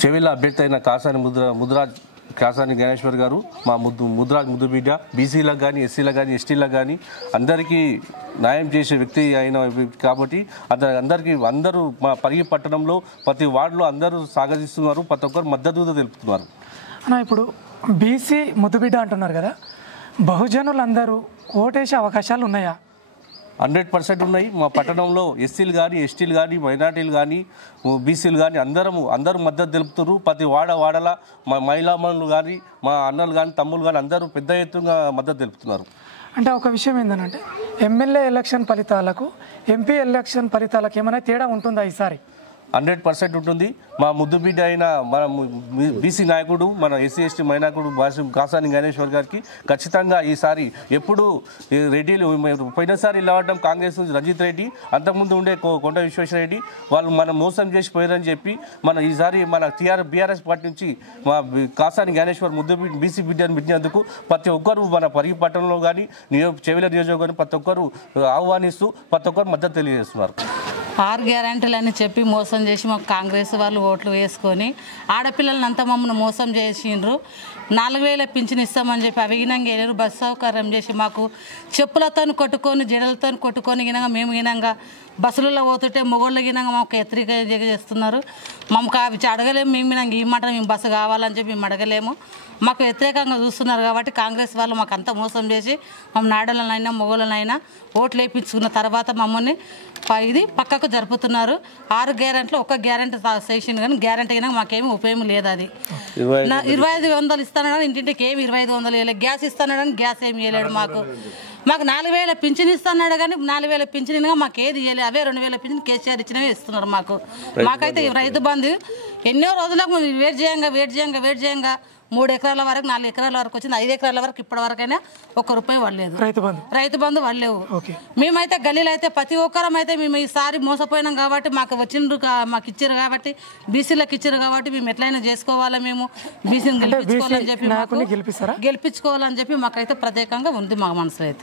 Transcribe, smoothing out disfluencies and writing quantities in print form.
చెవిల అభ్యర్థి అయిన కాసాని గణేశ్వర్ గారు మా ముద్రాజ్ ముద్దుబిడ్డ బీసీలకు కానీ ఎస్సీలకు కానీ ఎస్టీలకు కానీ అందరికీ న్యాయం చేసే వ్యక్తి అయిన కాబట్టి అందరూ మా పరిగి పట్టణంలో ప్రతి వార్డులో అందరూ స్వాగతిస్తున్నారు, ప్రతి ఒక్కరు మద్దతు తెలుపుతున్నారు. అన్న ఇప్పుడు బీసీ ముద్దుబిడ్డ అంటున్నారు కదా, బహుజనులందరూ ఓటేసే అవకాశాలు ఉన్నాయా? 100% ఉన్నాయి. మా పట్టణంలో ఎస్సీలు కానీ ఎస్టీలు కానీ మైనార్టీలు కానీ బీసీలు కానీ అందరూ మద్దతు తెలుపుతారు. ప్రతి వాడల మా మహిళామణులు కానీ మా అన్నలు కానీ తమ్ముళ్ళు కానీ అందరూ పెద్ద ఎత్తున మద్దతు తెలుపుతున్నారు. అంటే ఒక విషయం ఏంటంటే ఎమ్మెల్యే ఎలక్షన్ ఫలితాలకు ఎంపీ ఎలక్షన్ ఫలితాలకు ఏమైనా తేడా ఉంటుందా ఈసారి? 100% ఉంటుంది. మా ముద్దుబిడ్డ అయిన మన బీసీ నాయకుడు మన ఎస్సీ ఎస్టీ మైనాకుడు కాసాని గణేశ్వర్ గారికి ఖచ్చితంగా ఈసారి ఎప్పుడు రెడ్డిలు పోయినసారి ఇవ్వడం కాంగ్రెస్ నుంచి రంజిత్ రెడ్డి, అంతకుముందు ఉండే కొండ విశ్వేశ్వరరెడ్డి వాళ్ళు మనం మోసం చేసిపోయారని చెప్పి ఈసారి మన బీఆర్ఎస్ పార్టీ నుంచి మా కాసాని గణేశ్వర్ బీసీ బిడ్డను బిడ్డినందుకు ప్రతి ఒక్కరు మన పరిగి పట్టణంలో కానీ చెవిల నియోజకవర్గం ప్రతి ఒక్కరు ఆహ్వానిస్తూ ప్రతి ఒక్కరు మద్దతు తెలియజేస్తున్నారు. 6 గ్యారెంటీలని చెప్పి మోసం చేసి మాకు కాంగ్రెస్ వాళ్ళు ఓట్లు వేసుకొని ఆడపిల్లలని అంతా మమ్మల్ని మోసం చేసిండ్రు. 4000 పింఛన్ ఇస్తామని చెప్పి అవిగినంగా వెళ్ళారు. బస్సు సౌకర్యం చేసి మాకు చెప్పులతో కొట్టుకొని జడలతో కొట్టుకొని గినంగా మేము గినంగా బస్సులలో పోతుంటే మొగోళ్ళ గినంగా మాకు ఎత్రిక చేస్తున్నారు. మాకు అవి అడగలేము. మేము గినంగా ఈ మాట మేము బస్సు కావాలని చెప్పి మేము అడగలేము. మాకు వ్యతిరేకంగా చూస్తున్నారు కాబట్టి కాంగ్రెస్ వాళ్ళు మాకు అంతా మోసం చేసి మమ్మల్ని ఆడలనైనా మొగోళ్ళనైనా ఓట్లు వేయించుకున్న తర్వాత మమ్మల్ని ఇది పక్కకు జరుపుతున్నారు. 6 గ్యారెంటీలో ఒక గ్యారెంటీ చేసింది కానీ గ్యారెంటీ అయినా మాకేమీ ఉపయోగం లేదు. అది 2500 ఇస్తాను కానీ ఇంటింటికి ఏమి 2500 వేయలేదు. గ్యాస్ ఇస్తాను కానీ గ్యాస్ ఏమి వేయలేడు. మాకు 4000 పింఛన్ ఇస్తున్నాడు కానీ 4000 పింఛన్ మాకు ఏది ఇవ్వలేదు. అవే 2000 పింఛన్ కేసీఆర్ ఇచ్చినవే ఇస్తున్నారు. మాకైతే రైతు బంధు ఎన్నో రోజులకు వెయిట్ చేయంగా 3 ఎకరాల వరకు 4 ఎకరాల వరకు వచ్చింది. 5 ఎకరాల వరకు ఇప్పటి వరకైనా ₹1 పడలేదు. రైతు బంధు పడలేవు. మేమైతే గల్లీలో అయితే ప్రతి ఒక్కరం అయితే మేము ఈసారి మోసపోయినాం కాబట్టి మాకు వచ్చిండ్రు, మాకు ఇచ్చారు కాబట్టి బీసీలకు ఇచ్చారు కాబట్టి మేము ఎట్లయినా చేసుకోవాలా, మేము బీసీని గెలిపించుకోవాలని చెప్పి మాకైతే ప్రత్యేకంగా ఉంది మా మనసులో అయితే.